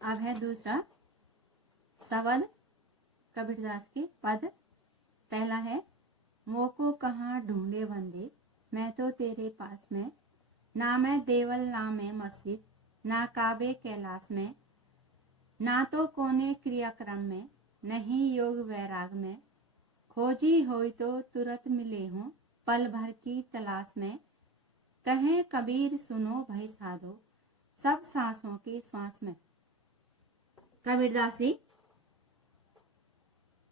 अब है दूसरा शब्द कबीरदास के पद। पहला है मोको कहाँ ढूंढे बंदे, मैं तो तेरे पास में, ना मैं देवल ना मैं मस्जिद, ना काबे कैलाश में, ना तो कोने क्रियाक्रम में, नहीं योग वैराग में, खोजी होई तो तुरंत मिले हूँ पल भर की तलाश में, कहे कबीर सुनो भाई साधो सब सांसों की श्वास में। कबीरदासी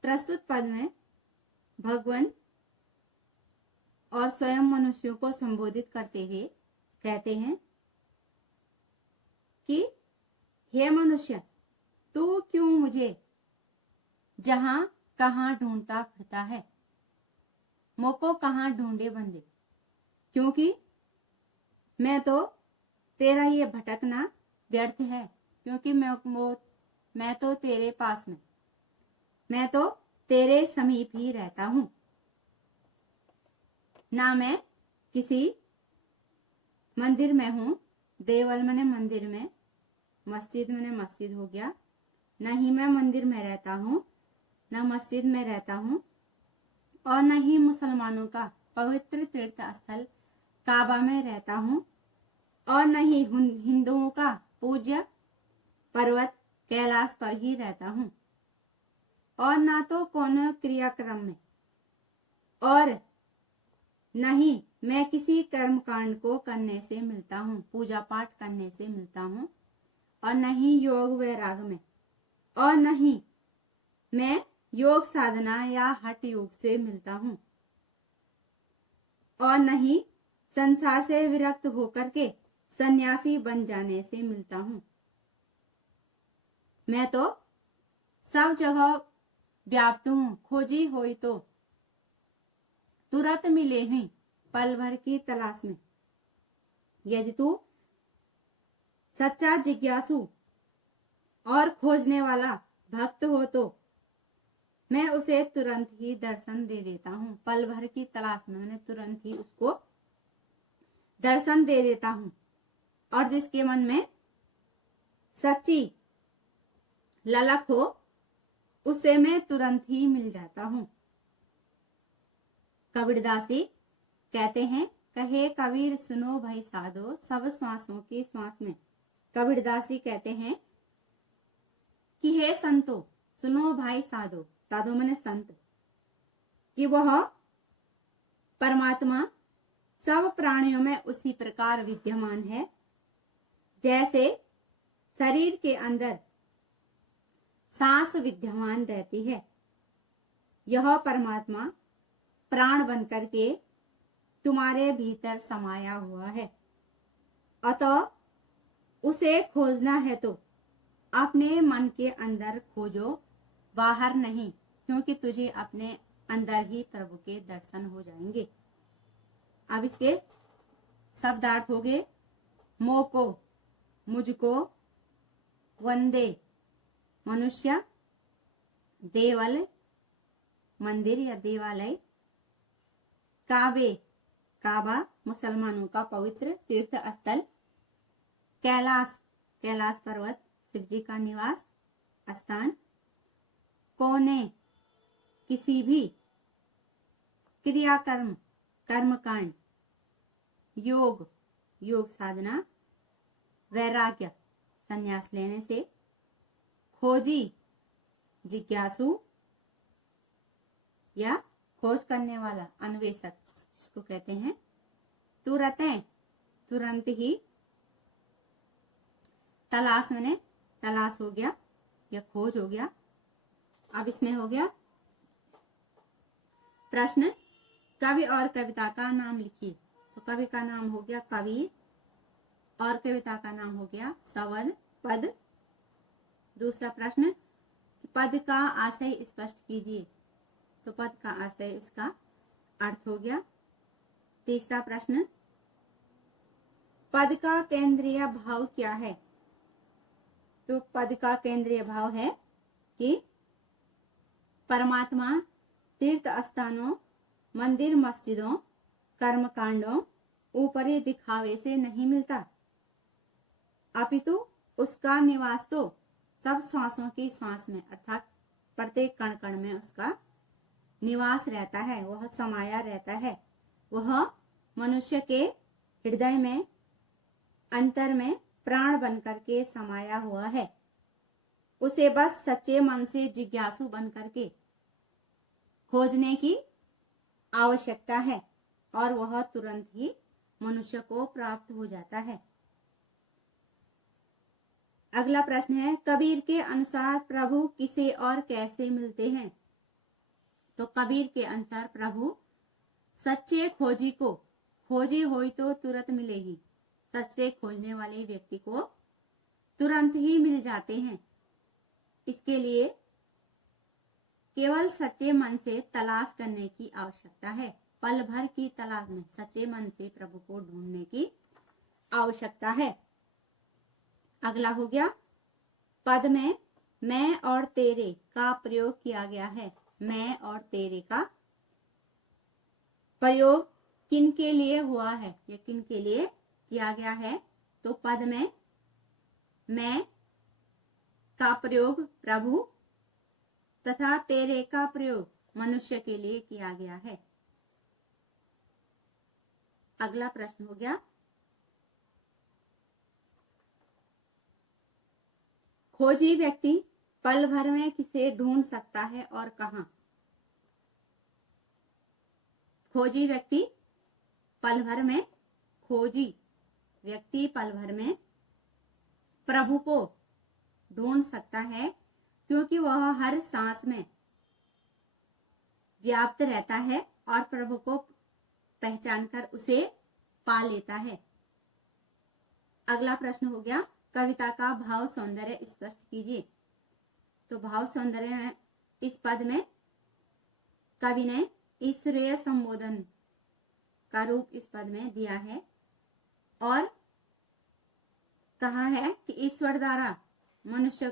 प्रस्तुत पद में भगवान और स्वयं मनुष्यों को संबोधित करते हुए कहते हैं कि हे मनुष्य, तू क्यों मुझे जहां कहां ढूंढता फिरता है, मोको कहां ढूंढे बंदे, क्योंकि मैं तो तेरा ये भटकना व्यर्थ है, क्योंकि मैं तो तेरे पास में, मैं तो तेरे समीप ही रहता हूं। ना मैं किसी मंदिर में हूं, देवल मने मंदिर में, मस्जिद मने मस्जिद हो गया, न ही मैं मंदिर में रहता हूं, न मस्जिद में रहता हूं, और न ही मुसलमानों का पवित्र तीर्थ स्थल काबा में रहता हूं, और न ही हिंदुओं का पूज्य पर्वत कैलाश पर ही रहता हूं, और ना तो कोनो क्रियाक्रम में, और नहीं मैं किसी कर्म कांड को करने से मिलता हूँ, पूजा पाठ करने से मिलता हूँ, और नहीं योग वैराग में, और नहीं मैं योग साधना या हठ योग से मिलता हूँ, और नहीं संसार से विरक्त होकर के सन्यासी बन जाने से मिलता हूँ। मैं तो सब जगह व्याप्त हूँ, खोजी होई तो तुरंत मिले हुई पल भर की तलाश में। यदि तू सच्चा जिज्ञासु और खोजने वाला भक्त हो तो मैं उसे तुरंत ही दर्शन दे देता हूँ। पल भर की तलाश में मैंने तुरंत ही उसको दर्शन दे देता हूँ, और जिसके मन में सच्ची ललक हो उसे मैं तुरंत ही मिल जाता हूँ। कबीरदासी कहते हैं कहे कबीर सुनो भाई साधो सब श्वासों की श्वास में। कबीरदासी कहते हैं कि हे संतो सुनो भाई साधो, साधो माने संत, कि वह परमात्मा सब प्राणियों में उसी प्रकार विद्यमान है जैसे शरीर के अंदर सांस विद्यमान रहती है। यह परमात्मा प्राण बनकर के तुम्हारे भीतर समाया हुआ है, अतः उसे खोजना है तो अपने मन के अंदर खोजो, बाहर नहीं, क्योंकि तुझे अपने अंदर ही प्रभु के दर्शन हो जाएंगे। अब इसके शब्दार्थ हो गए मोको मुझको, वंदे मनुष्य, देवल मंदिर या देवालय, काबे काबा मुसलमानों का पवित्र तीर्थ स्थल, कैलाश कैलाश पर्वत शिव जी का निवास स्थान, कोने किसी भी क्रियाकर्म कर्मकांड, योग योग साधना, वैराग्य संन्यास लेने से, खोजी जिज्ञासु या खोज करने वाला अन्वेषक जिसको कहते हैं, तुरंत ही, तलाश मैंने तलाश हो गया या खोज हो गया। अब इसमें हो गया प्रश्न कवि और कविता का नाम लिखिए। तो कवि का नाम हो गया कवि और कविता का नाम हो गया शब्द पद। दूसरा प्रश्न पद का आशय स्पष्ट कीजिए। तो पद का आशय इसका अर्थ हो गया। तीसरा प्रश्न पद का केंद्रीय भाव क्या है। तो पद का केंद्रीय भाव है कि परमात्मा तीर्थ स्थानों, मंदिर मस्जिदों, कर्मकांडों, ऊपरी दिखावे से नहीं मिलता, अपितु उसका निवास तो सब श्वासों की श्वास में अर्थात प्रत्येक कण कण में उसका निवास रहता है, वह समाया रहता है। वह मनुष्य के हृदय में अंतर में प्राण बनकर के समाया हुआ है। उसे बस सच्चे मन से जिज्ञासु बनकर के खोजने की आवश्यकता है और वह तुरंत ही मनुष्य को प्राप्त हो जाता है। अगला प्रश्न है, कबीर के अनुसार प्रभु किसे और कैसे मिलते हैं? तो कबीर के अनुसार प्रभु सच्चे खोजी को, खोजी हुई तो तुरंत मिलेगी, सच्चे खोजने वाले व्यक्ति को तुरंत ही मिल जाते हैं। इसके लिए केवल सच्चे मन से तलाश करने की आवश्यकता है। पल भर की तलाश में सच्चे मन से प्रभु को ढूंढने की आवश्यकता है। अगला हो गया, पद में मैं और तेरे का प्रयोग किया गया है। मैं और तेरे का प्रयोग किन के लिए हुआ है या किन के लिए किया गया है? तो पद में मैं का प्रयोग प्रभु तथा तेरे का प्रयोग मनुष्य के लिए किया गया है। अगला प्रश्न हो गया, खोजी व्यक्ति पल भर में किसे ढूंढ सकता है और कहां? खोजी व्यक्ति पल भर में, खोजी व्यक्ति पल भर में प्रभु को ढूंढ सकता है, क्योंकि वह हर सांस में व्याप्त रहता है और प्रभु को पहचानकर उसे पा लेता है। अगला प्रश्न हो गया, कविता का भाव सौंदर्य स्पष्ट कीजिए। तो भाव सौंदर्य में इस पद में कवि ने ईश्वरीय संबोधन का रूप इस पद में दिया है और कहा है कि ईश्वर द्वारा मनुष्य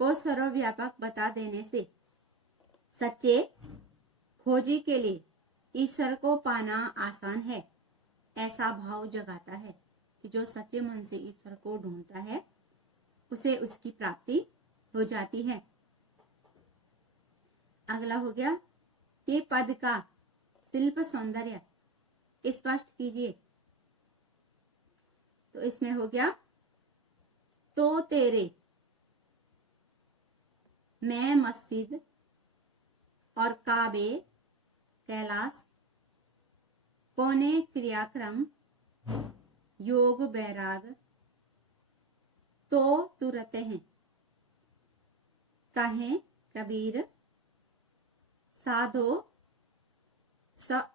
को सर्वव्यापक बता देने से सच्चे खोजी के लिए ईश्वर को पाना आसान है। ऐसा भाव जगाता है कि जो सच्चे मन से ईश्वर को ढूंढता है उसे उसकी प्राप्ति हो जाती है। अगला हो गया, ये पद का शिल्प सौंदर्य स्पष्ट कीजिए। तो इसमें हो गया, तो तेरे, मैं मस्जिद और काबे कैलाश, कोने क्रियाक्रम योग बैराग, तो तुरते हैं कहें कबीर साधो सब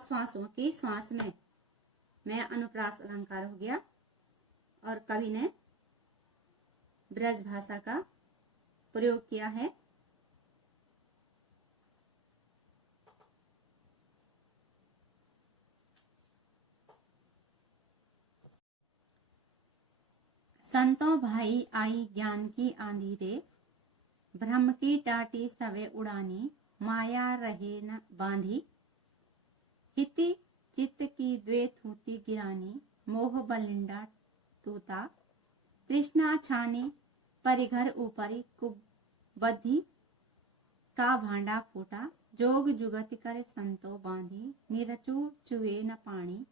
श्वासों की श्वास में। मैं अनुप्रास अलंकार हो गया और कवि ने ब्रज भाषा का प्रयोग किया है। संतों भाई आई ज्ञान की आंधी रे, ब्रह्म की टाटी सवे उड़ानी, माया रहे न बांधी, हिति चित्त की द्वे थूती गिरानी, मोह बलिंडा तूता, कृष्णा छानी परिघर ऊपरी कुबद्धि का भांडा फूटा, जोग जुगति कर संतो बांधी, निरचु चुए न पानी,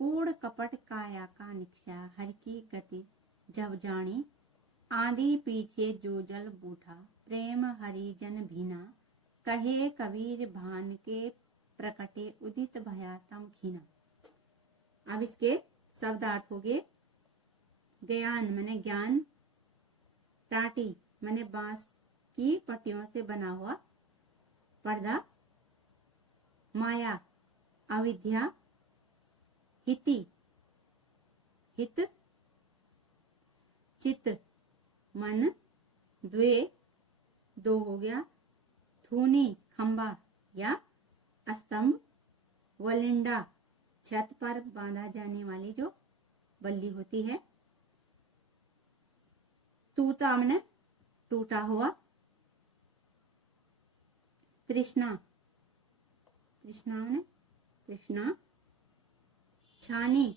कूड़ कपट काया का निक्षा, हर की गति जब जानी, आंधी पीछे जो जल बूठा, प्रेम हरिजन भीना, कहे कबीर भान के प्रकटे उदित भया तम खीना। अब इसके शब्दार्थ हो गए, ज्ञान माने ज्ञान, टाटी माने बांस की पट्टियों से बना हुआ पर्दा, माया अविद्या, हिति हित, चित्त मन, द्वे दो हो गया, थूनी खंबा या स्तंभ, वलिंडा छत पर बांधा जाने वाली जो बल्ली होती है, तूता माने टूटा हुआ, तृष्णा तृष्णा माने तृष्णा, छानी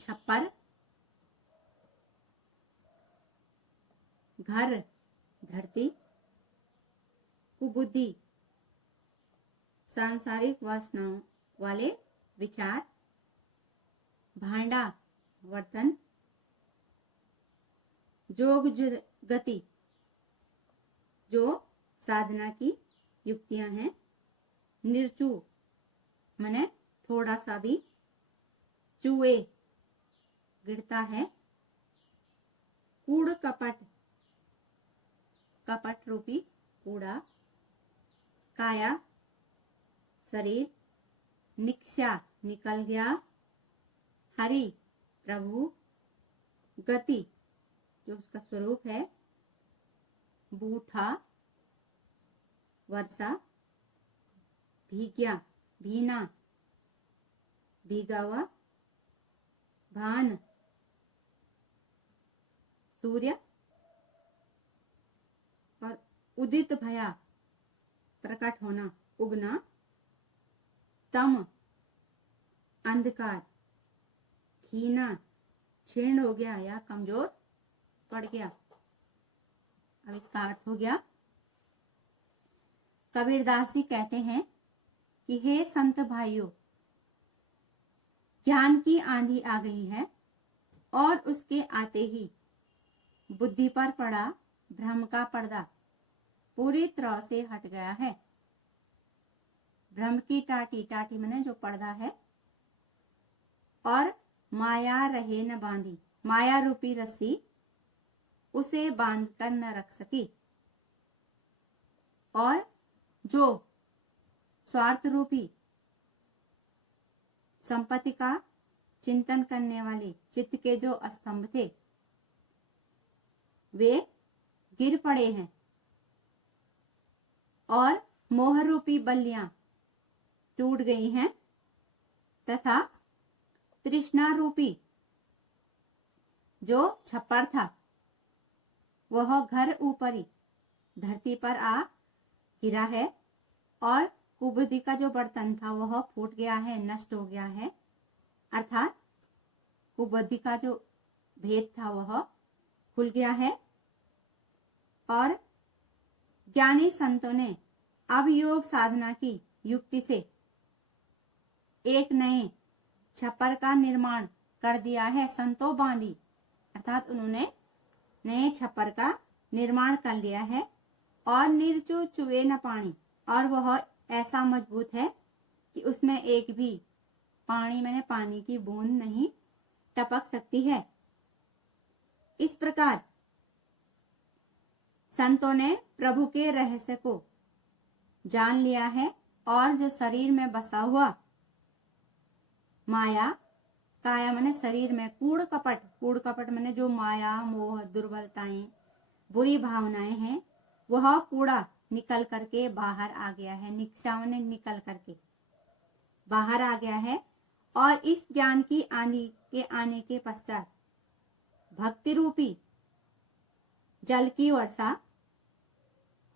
छप्पर, घर धरती, कुबुद्धि सांसारिक वासनाओं वाले विचार, भांडा वर्तन, जोग गति जो साधना की युक्तियां हैं, निर्चू माने थोड़ा सा भी, चूए गिरता है, कूड़ कपट कपट रूपी कूड़ा, काया शरीर, निक्ष्या निकल गया, हरि प्रभु, गति जो उसका स्वरूप है, बूठा वर्षा, भीग्या भीना भीगा हुआ, भान सूर्य, और उदित भया प्रकट होना उगना, तम अंधकार, खीना क्षीण हो गया या कमजोर पड़ गया। अब इसका अर्थ हो गया, कबीरदास जी कहते हैं कि हे संत भाइयों, ज्ञान की आंधी आ गई है और उसके आते ही बुद्धि पर पड़ा भ्रम का पर्दा पूरी तरह से हट गया है। भ्रम की टाटी, टाटी माने जो पर्दा है, और माया रहे न बांधी, माया रूपी रस्सी उसे बांध कर न रख सकी, और जो स्वार्थ रूपी संपत्ति का चिंतन करने वाले चित्त के जो स्तंभ थे वे गिर पड़े हैं, और मोह रूपी बल्लियां टूट गई हैं, तथा तृष्णा रूपी जो छप्पर था वह घर ऊपरी धरती पर आ गिरा है, और कुबुद्धि का जो बर्तन था वह फूट गया है, नष्ट हो गया है, अर्थात कुबुद्धि का जो भेद था वह खुल गया है। और ज्ञानी संतों ने अब योग साधना की युक्ति से एक नए छप्पर का निर्माण कर दिया है, संतो बांधी, अर्थात उन्होंने नए छप्पर का निर्माण कर लिया है, और निर्चु चुए न पानी, और वह ऐसा मजबूत है कि उसमें एक भी पानी मैंने पानी की बूंद नहीं टपक सकती है। इस प्रकार संतों ने प्रभु के रहस्य को जान लिया है, और जो शरीर में बसा हुआ माया, काया माने शरीर में, कूड़ कपट, कूड़ कपट माने जो माया मोह दुर्बलताएं बुरी भावनाएं हैं, वह कूड़ा निकल करके बाहर आ गया है, निक्ष्या माने निकल करके बाहर आ गया है। और इस ज्ञान की आंधी के आने के पश्चात भक्ति रूपी जल की वर्षा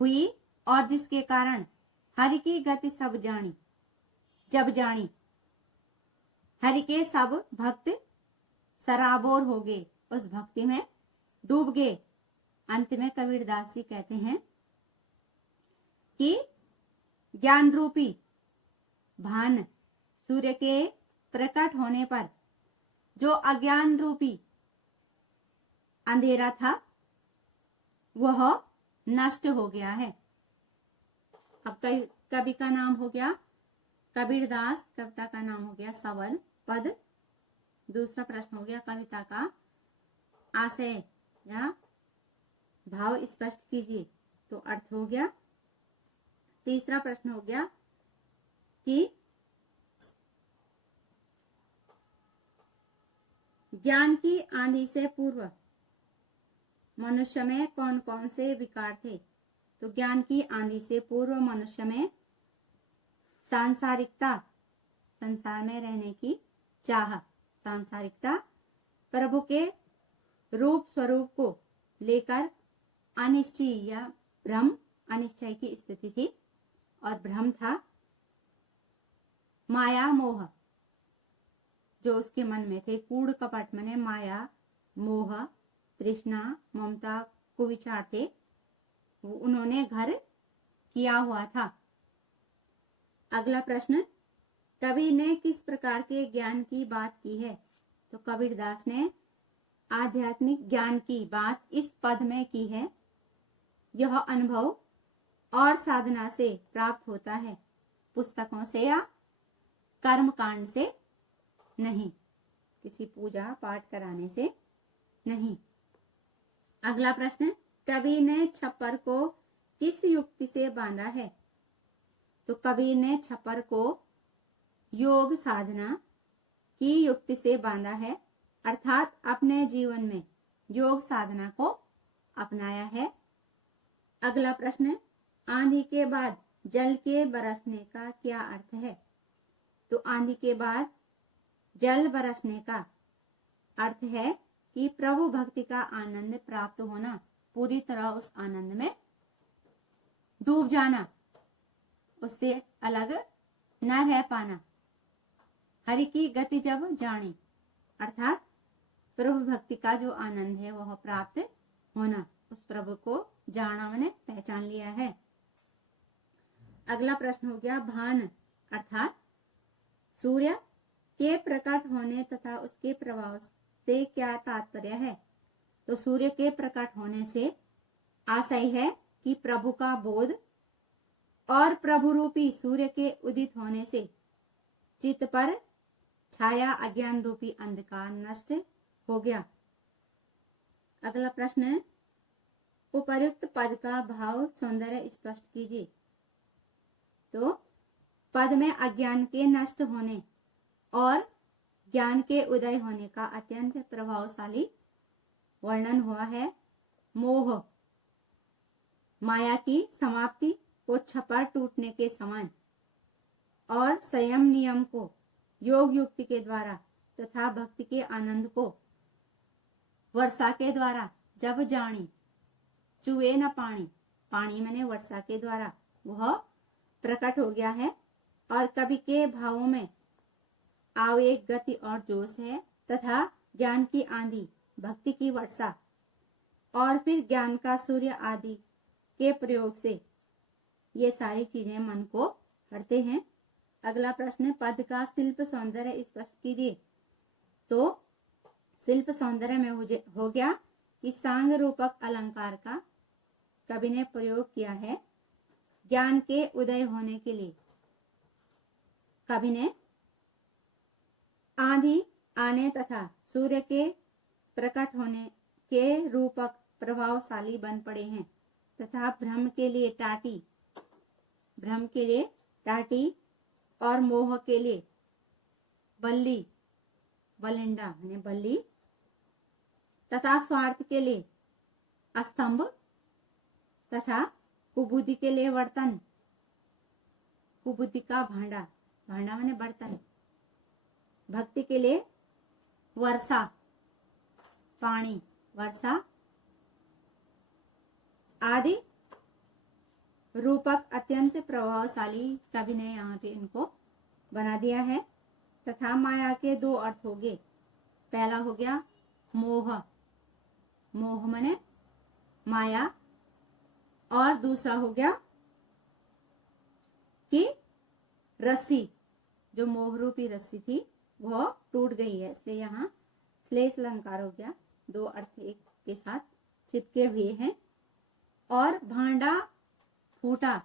हुई, और जिसके कारण हरि की गति सब जानी, जब जानी हरि के सब भक्त सराबोर हो गए, उस भक्ति में डूब गए। अंत में कबीरदास जी कहते हैं कि ज्ञान रूपी भान सूर्य के प्रकट होने पर जो अज्ञान रूपी अंधेरा था वह नष्ट हो गया है। अब कवि का नाम हो गया कबीरदास, कविता का नाम हो गया सवल पद। दूसरा प्रश्न हो गया कविता का आशय या भाव स्पष्ट कीजिए, तो अर्थ हो गया। तीसरा प्रश्न हो गया कि ज्ञान की आंधी से पूर्व मनुष्य में कौन कौन से विकार थे। तो ज्ञान की आंधी से पूर्व मनुष्य में सांसारिकता, संसार में रहने की चाह, सांसारिकता, प्रभु के रूप स्वरूप को लेकर अनिश्चय या भ्रम, अनिश्चय की स्थिति थी और भ्रम था। माया मोह जो उसके मन में थे, कूड़ कपट माने माया मोह तृष्णा ममता कुविचार थे, उन्होंने घर किया हुआ था। अगला प्रश्न, कबीर ने किस प्रकार के ज्ञान की बात की है? तो कबीरदास ने आध्यात्मिक ज्ञान की बात इस पद में की है। यह अनुभव और साधना से प्राप्त होता है, पुस्तकों से या कर्म कांड से नहीं, किसी पूजा पाठ कराने से नहीं। अगला प्रश्न, कबीर ने छप्पर को किस युक्ति से बांधा है? तो कबीर ने छप्पर को योग साधना की युक्ति से बांधा है, अर्थात अपने जीवन में योग साधना को अपनाया है। अगला प्रश्न, आंधी के बाद जल के बरसने का क्या अर्थ है? तो आंधी के बाद जल बरसने का अर्थ है कि प्रभु भक्ति का आनंद प्राप्त होना, पूरी तरह उस आनंद में डूब जाना, उससे अलग न रह पाना। हरि की गति जब जानी, अर्थात प्रभु भक्ति का जो आनंद है वह प्राप्त होना, उस प्रभु को जाना, मैंने पहचान लिया है। अगला प्रश्न हो गया, भान अर्थात सूर्य के प्रकट होने तथा उसके प्रभाव से क्या तात्पर्य है? तो सूर्य के प्रकट होने से आशय है कि प्रभु का बोध, और प्रभु रूपी सूर्य के उदित होने से चित्त पर छाया अज्ञान रूपी अंधकार नष्ट हो गया। अगला प्रश्न, उपर्युक्त पद का भाव सौंदर्य स्पष्ट कीजिए। तो पद में अज्ञान के नष्ट होने और ज्ञान के उदय होने का अत्यंत प्रभावशाली वर्णन हुआ है। मोह माया की समाप्ति को छप्पर टूटने के समान, और संयम नियम को योग युक्ति के द्वारा तथा भक्ति के आनंद को वर्षा के द्वारा जब जानी, चुए न पानी, पानी मैंने वर्षा के द्वारा वह प्रकट हो गया है, और कवि के भावों में आवेग, गति और जोश है, तथा ज्ञान की आंधी, भक्ति की वर्षा और फिर ज्ञान का सूर्य आदि के प्रयोग से ये सारी चीजें मन को हरते हैं। अगला प्रश्न, पद का शिल्प सौंदर्य स्पष्ट कीजिए। तो शिल्प सौंदर्य में हो गया कि सांग रूपक अलंकार का कवि ने प्रयोग किया है ज्ञान के उदय होने के लिए। कवि ने आंधी आने तथा सूर्य के प्रकट होने के रूपक प्रभावशाली बन पड़े हैं, तथा भ्रम के लिए टाटी और मोह के लिए बलिंडा यानी बल्ली, तथा स्वार्थ के लिए स्तंभ, तथा कुबुद्धि के लिए बर्तन, कुबुद्धि का भांडा माने बर्तन, भक्ति के लिए वर्षा, पानी, वर्षा आदि रूपक अत्यंत प्रभावशाली कवि ने यहाँ पे इनको बना दिया है। तथा माया के दो अर्थ हो गए। पहला हो गया मोह, मोह माने माया, और दूसरा हो गया कि रस्सी, जो मोह रूपी रस्सी थी वह टूट गई है, इसलिए यहाँ श्लेष अलंकार हो गया। दो अर्थ एक के साथ चिपके हुए हैं। और भांडा फूटा